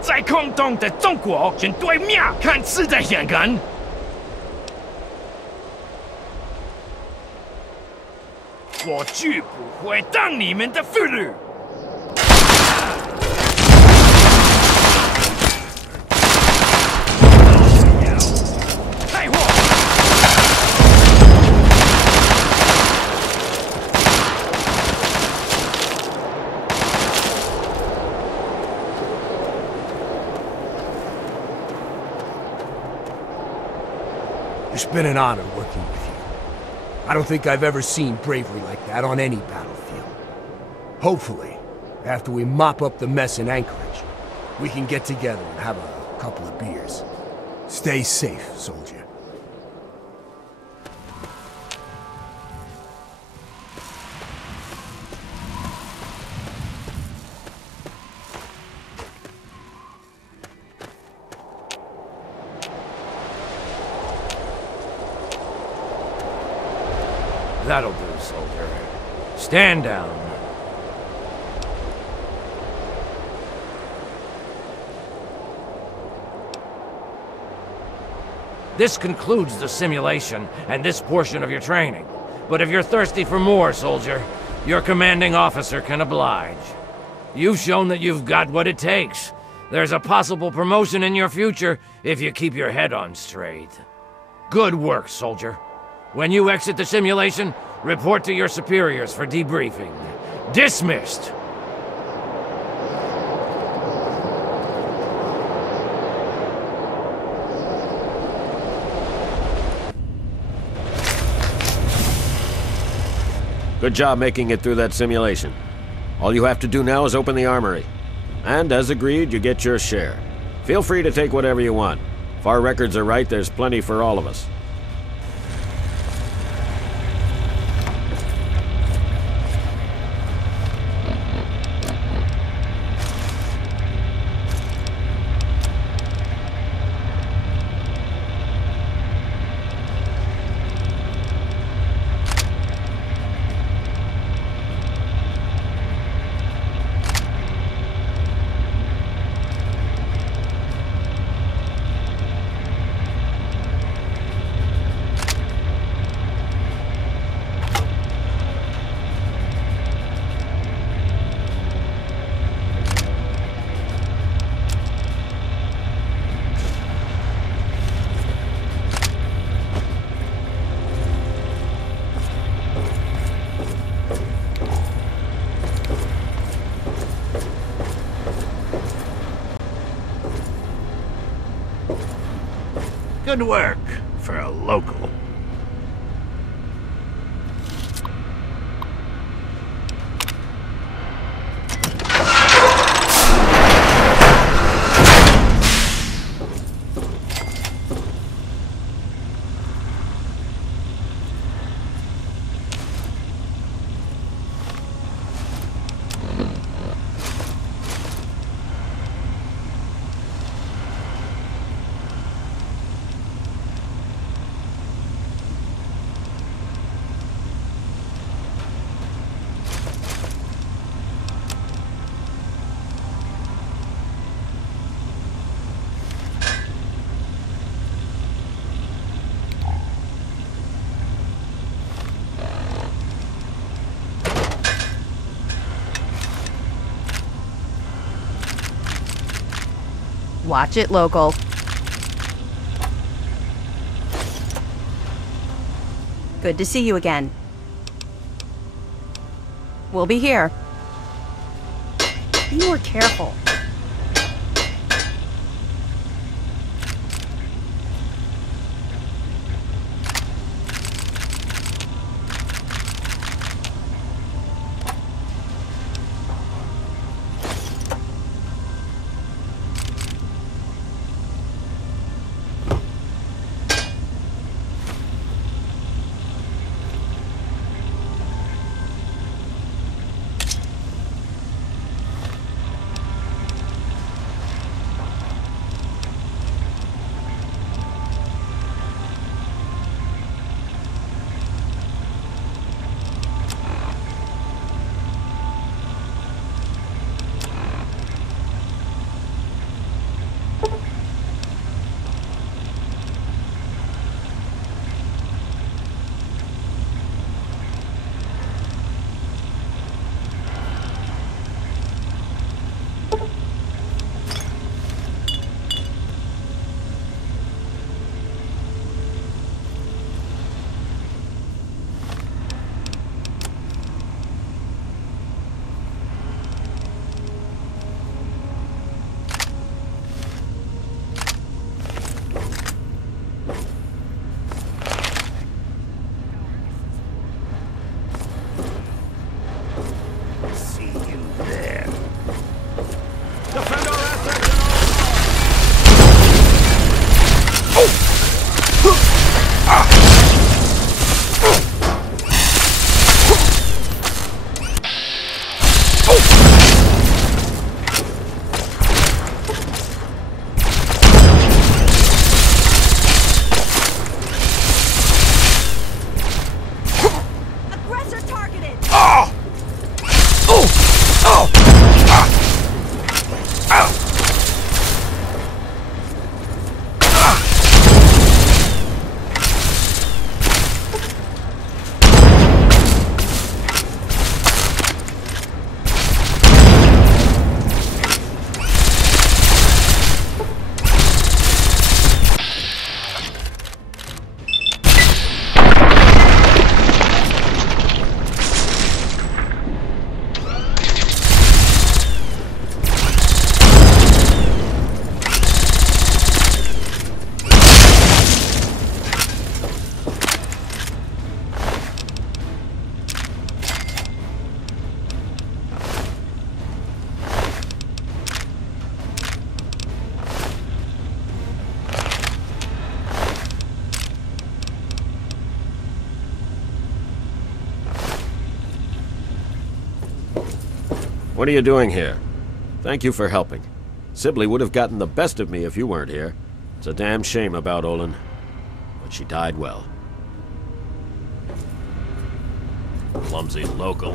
在空中的中国正对面看似在香港。我绝不会当你们的俘虏。太货！ It's been an honor working with you. I don't think I've ever seen bravery like that on any battlefield. Hopefully, after we mop up the mess in Anchorage, we can get together and have a couple of beers. Stay safe, soldier. That'll do, soldier. Stand down. This concludes the simulation and this portion of your training. But if you're thirsty for more, soldier, your commanding officer can oblige. You've shown that you've got what it takes. There's a possible promotion in your future if you keep your head on straight. Good work, soldier. When you exit the simulation, report to your superiors for debriefing. Dismissed! Good job making it through that simulation. All you have to do now is open the armory. And as agreed, you get your share. Feel free to take whatever you want. If our records are right, there's plenty for all of us. Good work for a local. Watch it, local. Good to see you again. We'll be here. Be more careful. What are you doing here? Thank you for helping. Sibley would have gotten the best of me if you weren't here. It's a damn shame about Olin, but she died well. Clumsy local.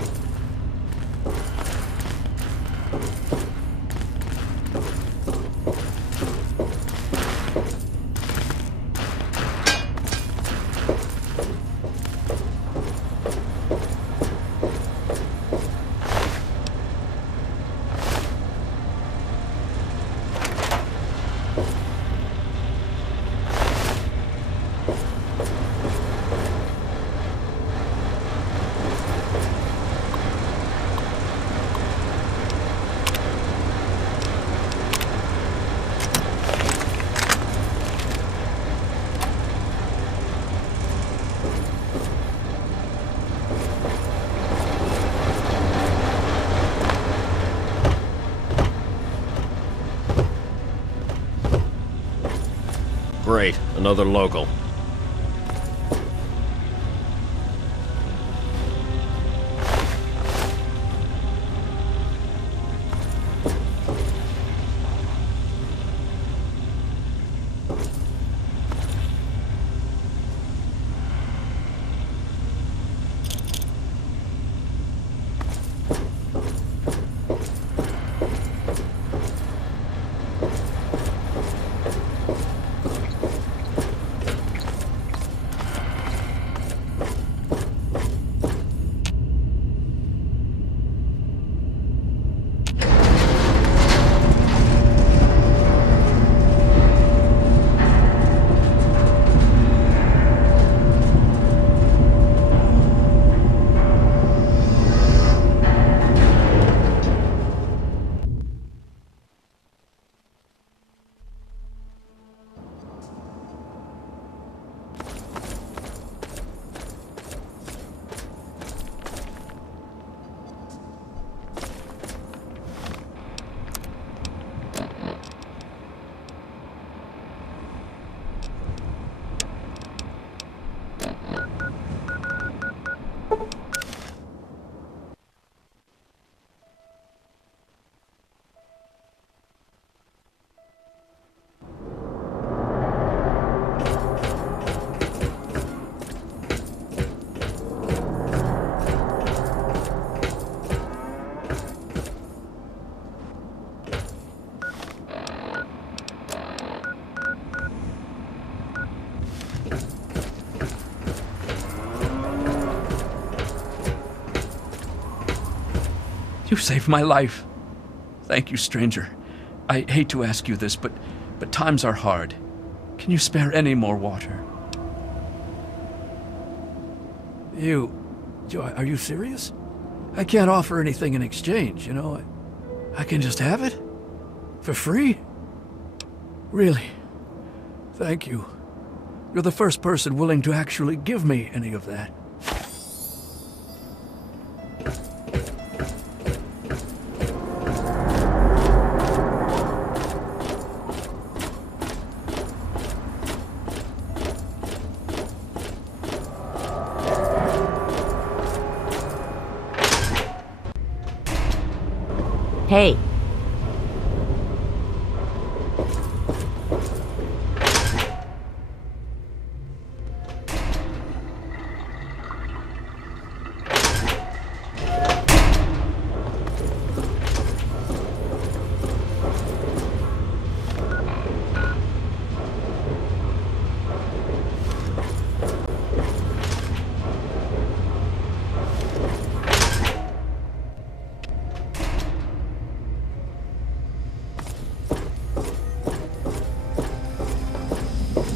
Great, another local. You saved my life. Thank you, stranger. I hate to ask you this, but times are hard. Can you spare any more water? Are you serious? I can't offer anything in exchange, you know? I can just have it? For free? Really? Thank you. You're the first person willing to actually give me any of that. Hey.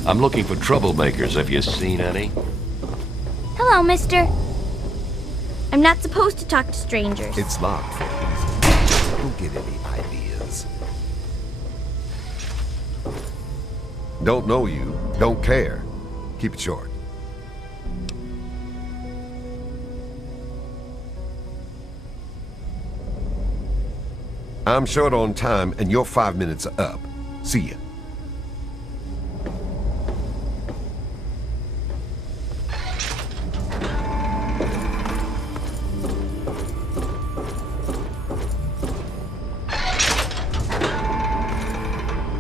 I'm looking for troublemakers. Have you seen any? Hello, mister. I'm not supposed to talk to strangers. It's locked for a reason. Don't get any ideas. Don't know you, don't care. Keep it short. I'm short on time, and your 5 minutes are up. See ya.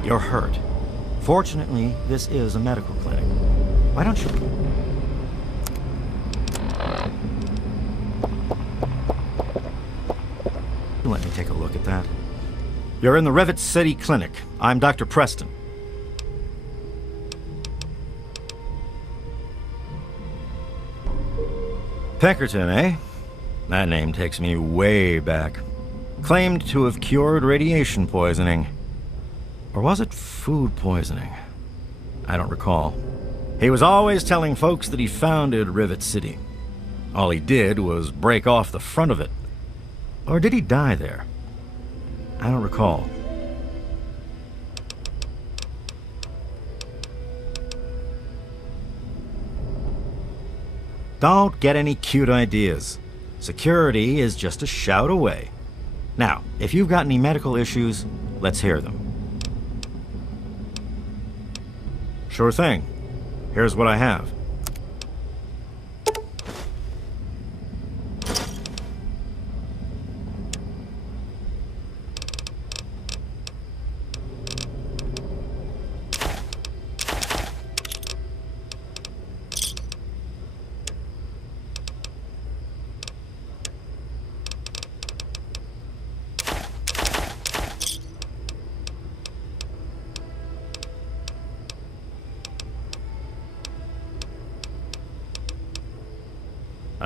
You're hurt. Fortunately, this is a medical clinic. Why don't you... Let me take a look at that. You're in the Rivet City Clinic. I'm Dr. Preston. Pinkerton, eh? That name takes me way back. Claimed to have cured radiation poisoning. Or was it food poisoning? I don't recall. He was always telling folks that he founded Rivet City. All he did was break off the front of it. Or did he die there? I don't recall. Don't get any cute ideas. Security is just a shout away. Now, if you've got any medical issues, let's hear them. Sure thing. Here's what I have.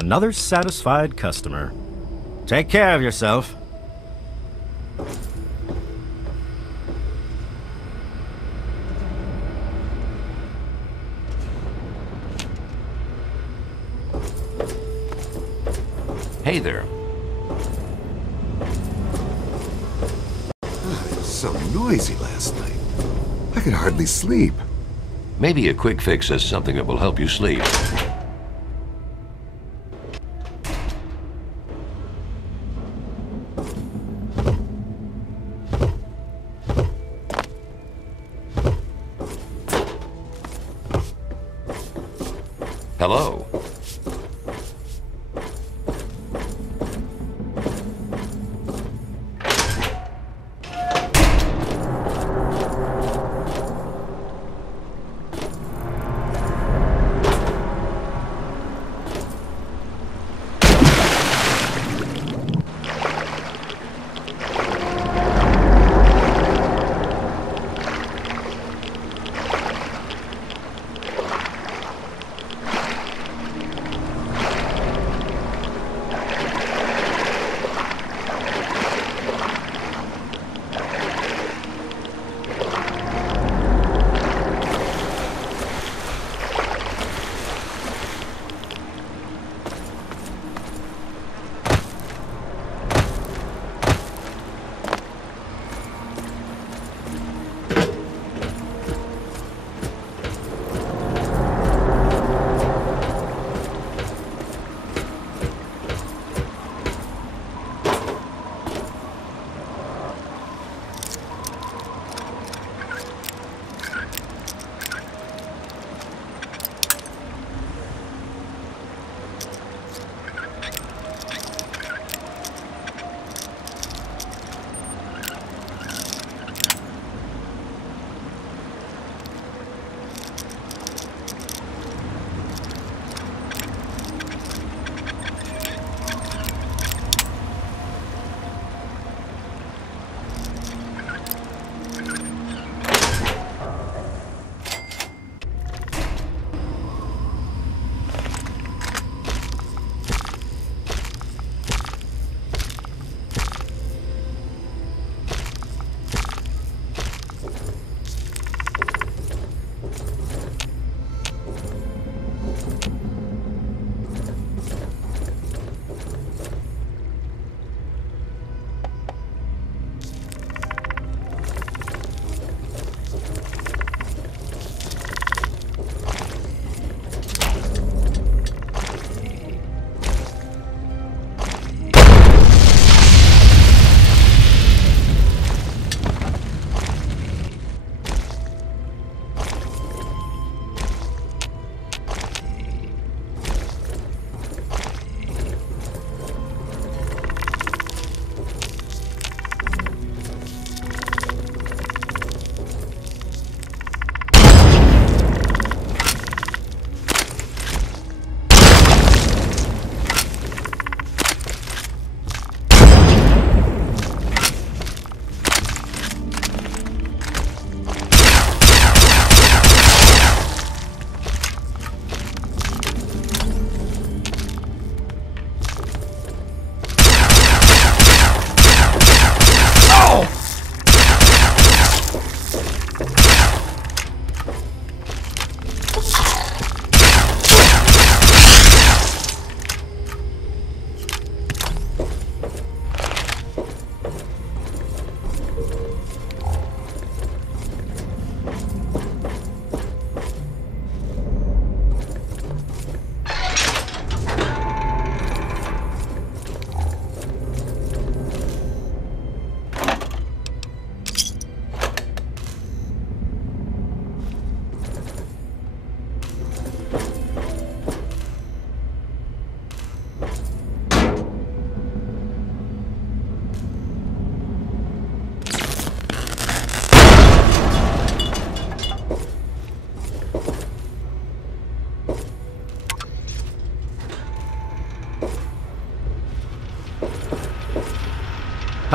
Another satisfied customer. Take care of yourself. Hey there. It was so noisy last night. I could hardly sleep. Maybe a quick fix is something that will help you sleep. Hello.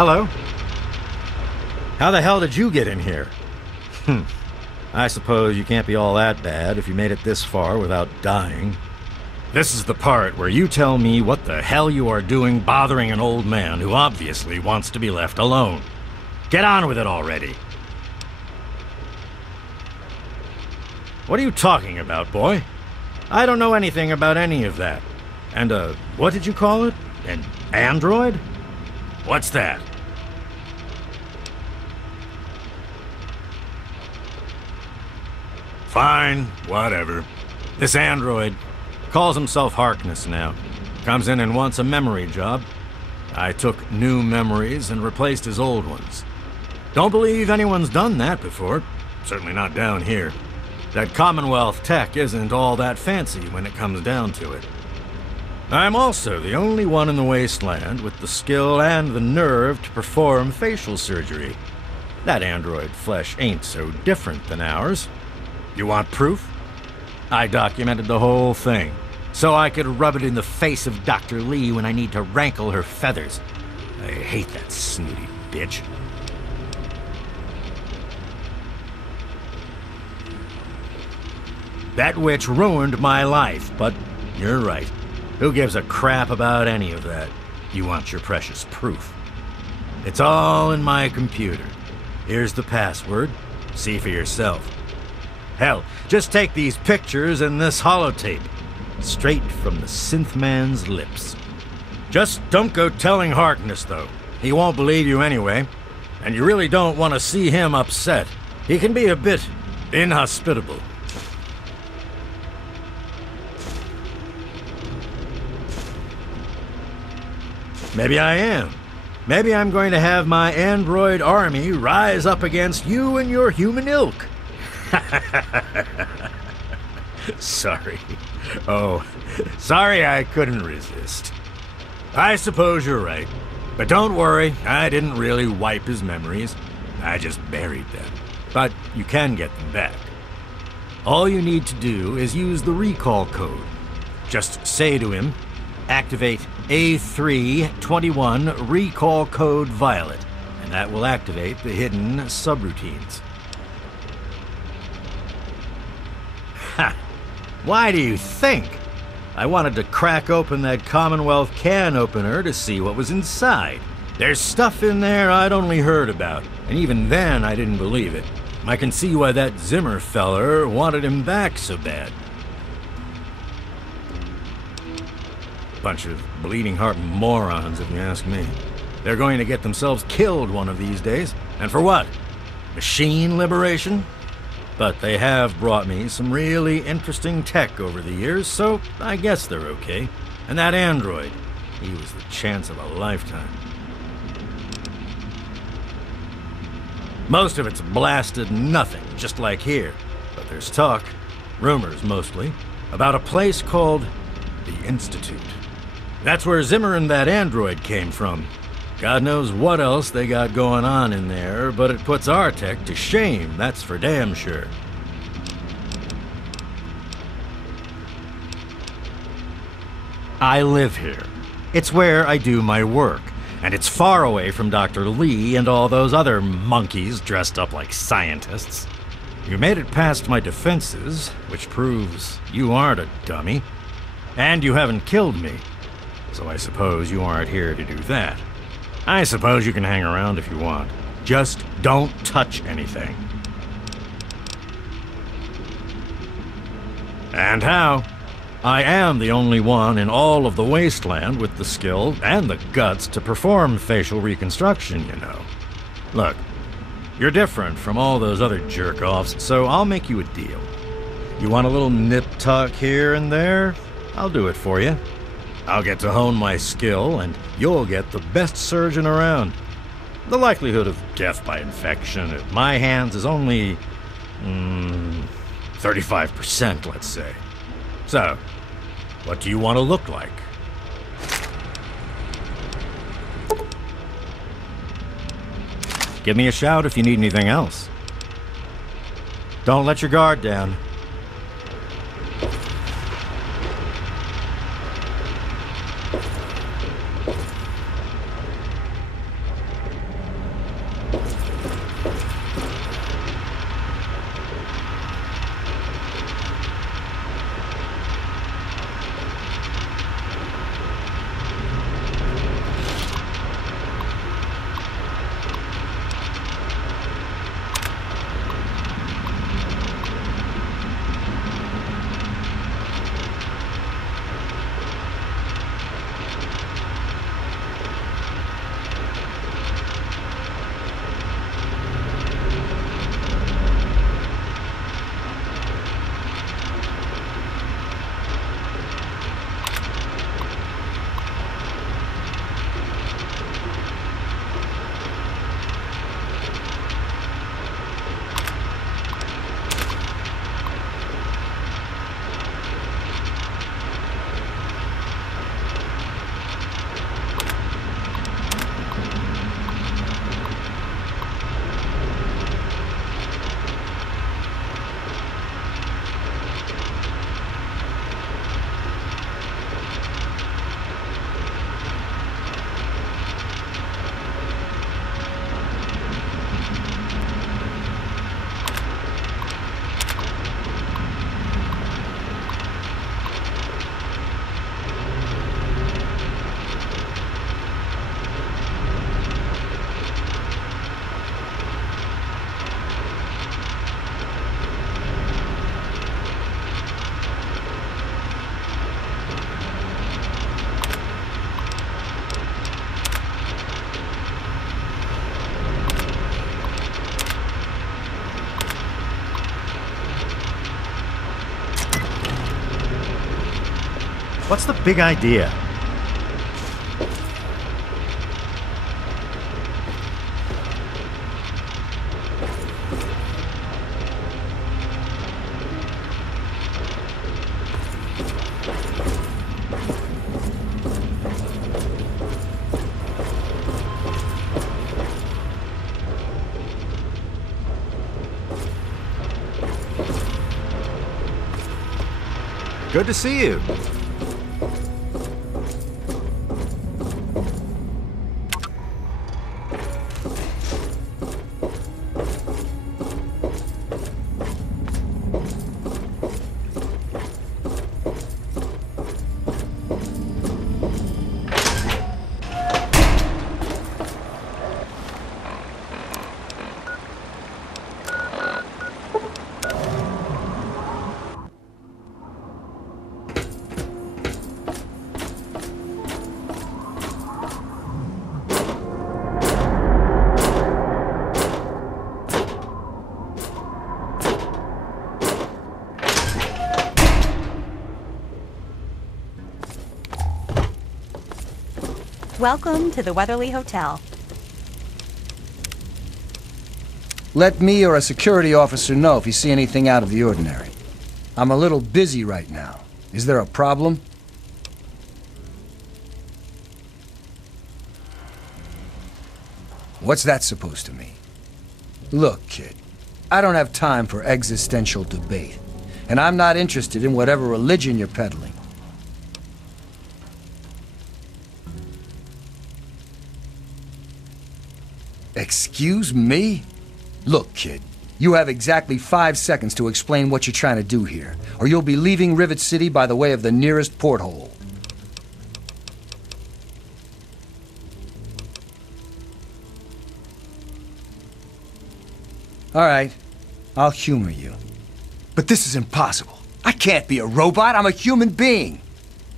Hello? How the hell did you get in here? I suppose you can't be all that bad if you made it this far without dying. This is the part where you tell me what the hell you are doing bothering an old man who obviously wants to be left alone. Get on with it already. What are you talking about, boy? I don't know anything about any of that. And, what did you call it? An android? What's that? Fine, whatever. This android calls himself Harkness now. Comes in and wants a memory job. I took new memories and replaced his old ones. Don't believe anyone's done that before. Certainly not down here. That Commonwealth tech isn't all that fancy when it comes down to it. I'm also the only one in the wasteland with the skill and the nerve to perform facial surgery. That android flesh ain't so different than ours. You want proof? I documented the whole thing, so I could rub it in the face of Dr. Lee when I need to rankle her feathers. I hate that snooty bitch. That witch ruined my life, but you're right. Who gives a crap about any of that? You want your precious proof. It's all in my computer. Here's the password. See for yourself. Hell, just take these pictures and this holotape. Straight from the synth man's lips. Just don't go telling Harkness, though. He won't believe you anyway. And you really don't want to see him upset. He can be a bit inhospitable. Maybe I am. Maybe I'm going to have my android army rise up against you and your human ilk. Sorry. Oh, sorry I couldn't resist. I suppose you're right. But don't worry, I didn't really wipe his memories. I just buried them. But you can get them back. All you need to do is use the recall code. Just say to him, activate A321 recall code Violet, and that will activate the hidden subroutines. Ha! Why do you think? I wanted to crack open that Commonwealth can opener to see what was inside. There's stuff in there I'd only heard about, and even then I didn't believe it. I can see why that Zimmer feller wanted him back so bad. Bunch of bleeding heart morons, if you ask me. They're going to get themselves killed one of these days. And for what? Machine liberation? But they have brought me some really interesting tech over the years, so I guess they're okay. And that android, he was the chance of a lifetime. Most of it's blasted nothing, just like here. But there's talk, rumors mostly, about a place called the Institute. That's where Zimmer and that android came from. God knows what else they got going on in there, but it puts our tech to shame, that's for damn sure. I live here. It's where I do my work, and it's far away from Dr. Lee and all those other monkeys dressed up like scientists. You made it past my defenses, which proves you aren't a dummy. And you haven't killed me. So I suppose you aren't here to do that. I suppose you can hang around if you want. Just don't touch anything. And how? I am the only one in all of the wasteland with the skill and the guts to perform facial reconstruction, you know. Look, you're different from all those other jerk-offs, so I'll make you a deal. You want a little nip-tuck here and there? I'll do it for you. I'll get to hone my skill, and you'll get the best surgeon around. The likelihood of death by infection at my hands is only 35%, let's say. So, what do you want to look like? Give me a shout if you need anything else. Don't let your guard down. What's the big idea? Good to see you. Welcome to the Weatherly Hotel. Let me or a security officer know if you see anything out of the ordinary. I'm a little busy right now. Is there a problem? What's that supposed to mean? Look, kid, I don't have time for existential debate, and I'm not interested in whatever religion you're peddling. Excuse me? Look, kid, you have exactly 5 seconds to explain what you're trying to do here, or you'll be leaving Rivet City by the way of the nearest porthole. All right, I'll humor you. But this is impossible. I can't be a robot. I'm a human being.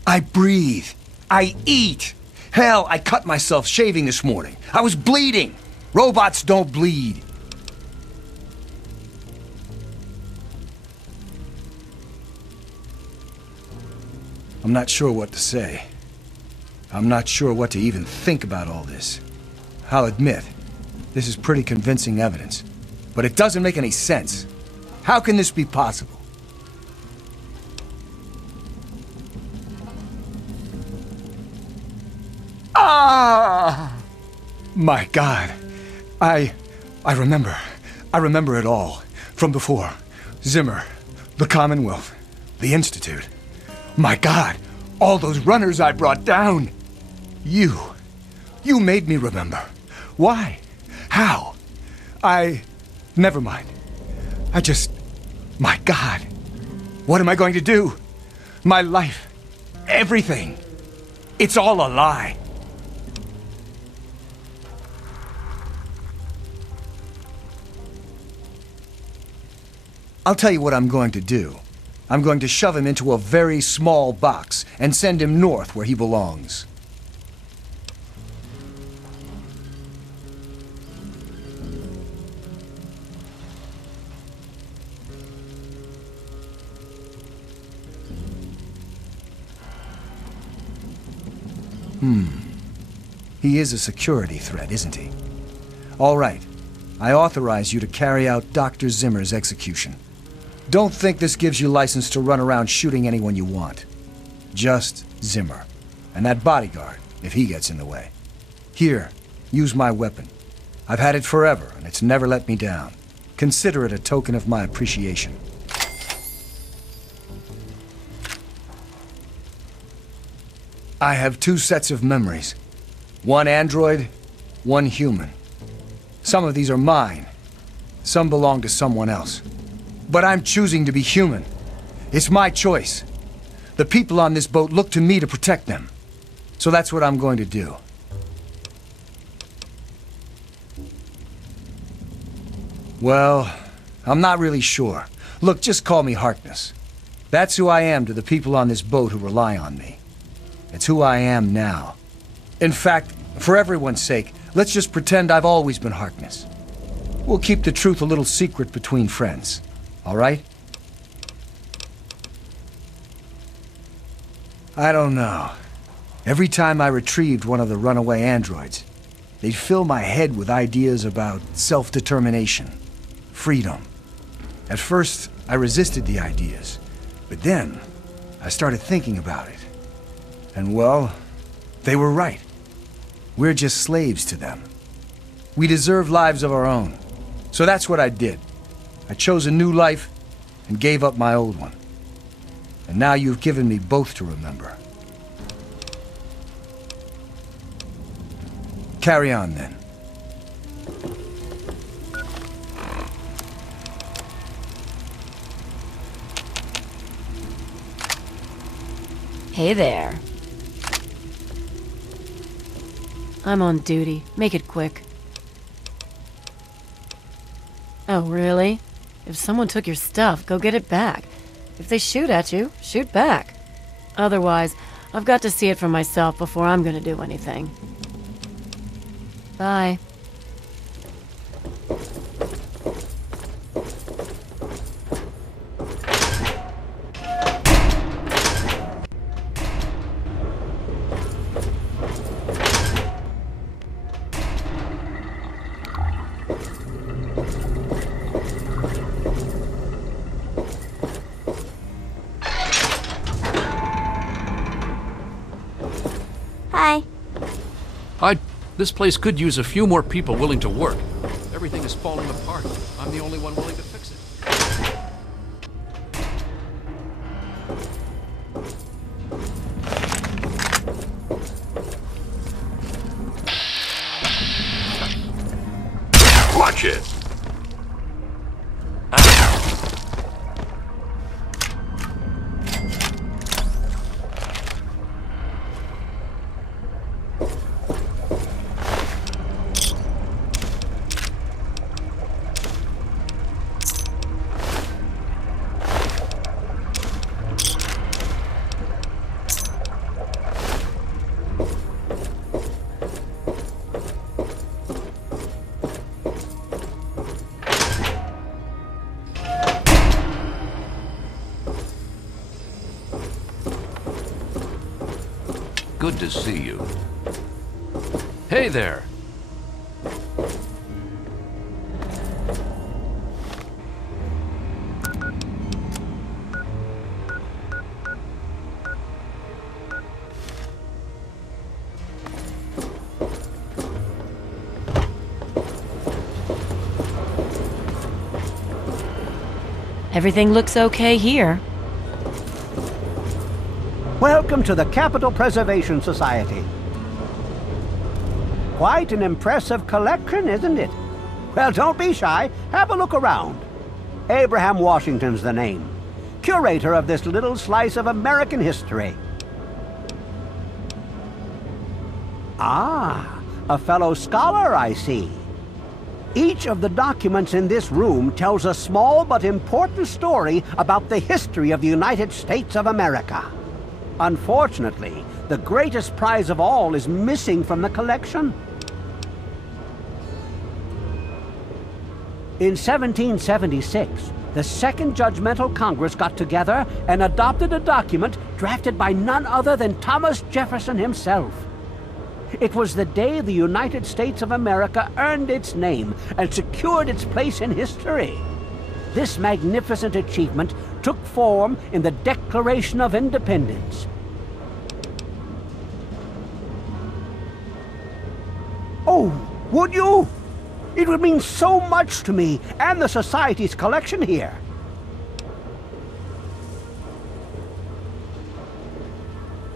I breathe. I eat. Hell, I cut myself shaving this morning. I was bleeding. Robots don't bleed. I'm not sure what to say. I'm not sure what to even think about all this. I'll admit, this is pretty convincing evidence. But it doesn't make any sense. How can this be possible? Ah! My God. I remember. I remember it all. From before. Zimmer. The Commonwealth. The Institute. My God. All those runners I brought down. You made me remember. Why? How? Never mind. My God. What am I going to do? My life. Everything. It's all a lie. I'll tell you what I'm going to do. I'm going to shove him into a very small box and send him north where he belongs. He is a security threat, isn't he? All right. I authorize you to carry out Dr. Zimmer's execution. Don't think this gives you license to run around shooting anyone you want. Just Zimmer. And that bodyguard, if he gets in the way. Here, use my weapon. I've had it forever, and it's never let me down. Consider it a token of my appreciation. I have 2 sets of memories. One android, one human. Some of these are mine. Some belong to someone else. But I'm choosing to be human. It's my choice. The people on this boat look to me to protect them. So that's what I'm going to do. Well, I'm not really sure. Look, just call me Harkness. That's who I am to the people on this boat who rely on me. It's who I am now. In fact, for everyone's sake, let's just pretend I've always been Harkness. We'll keep the truth a little secret between friends. All right? I don't know. Every time I retrieved one of the runaway androids, they'd fill my head with ideas about self-determination, freedom. At first, I resisted the ideas, but then I started thinking about it. And well, they were right. We're just slaves to them. We deserve lives of our own. So that's what I did. I chose a new life and gave up my old one. And now you've given me both to remember. Carry on, then. Hey there. I'm on duty. Make it quick. Oh, really? If someone took your stuff, go get it back. If they shoot at you, shoot back. Otherwise, I've got to see it for myself before I'm gonna do anything. Bye. Hi. This place could use a few more people willing to work. Everything is falling apart. I'm the only one willing to fix it. Watch it! Good to see you. Hey there! Everything looks okay here. Welcome to the Capital Preservation Society. Quite an impressive collection, isn't it? Well, don't be shy. Have a look around. Abraham Washington's the name. Curator of this little slice of American history. Ah, a fellow scholar, I see. Each of the documents in this room tells a small but important story about the history of the United States of America. Unfortunately, the greatest prize of all is missing from the collection. In 1776, the Second Judgmental Congress got together and adopted a document drafted by none other than Thomas Jefferson himself. It was the day the United States of America earned its name and secured its place in history. This magnificent achievement took form in the Declaration of Independence. Oh, would you? It would mean so much to me and the Society's collection here.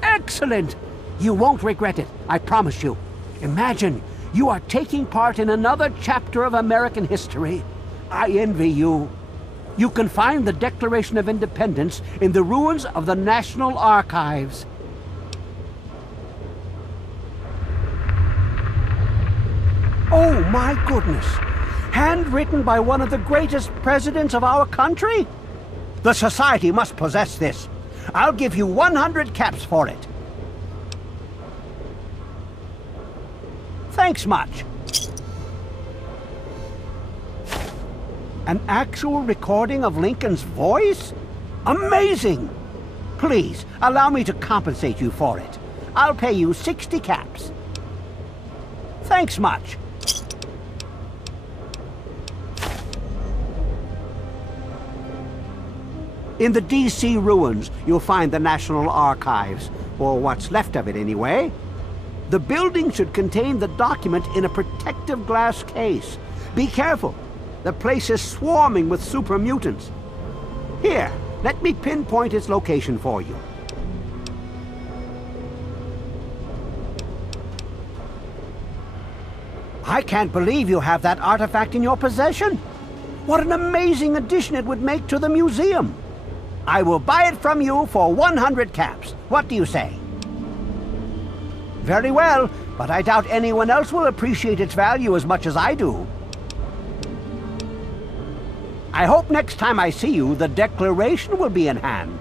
Excellent! You won't regret it, I promise you. Imagine, you are taking part in another chapter of American history. I envy you. You can find the Declaration of Independence in the ruins of the National Archives. Oh my goodness! Handwritten by one of the greatest presidents of our country? The Society must possess this. I'll give you 100 caps for it. Thanks much. An actual recording of Lincoln's voice? Amazing! Please, allow me to compensate you for it. I'll pay you 60 caps. Thanks much. In the DC ruins, you'll find the National Archives, or what's left of it anyway. The building should contain the document in a protective glass case. Be careful. The place is swarming with super mutants. Here, let me pinpoint its location for you. I can't believe you have that artifact in your possession. What an amazing addition it would make to the museum. I will buy it from you for 100 caps. What do you say? Very well, but I doubt anyone else will appreciate its value as much as I do. I hope next time I see you, the Declaration will be in hand.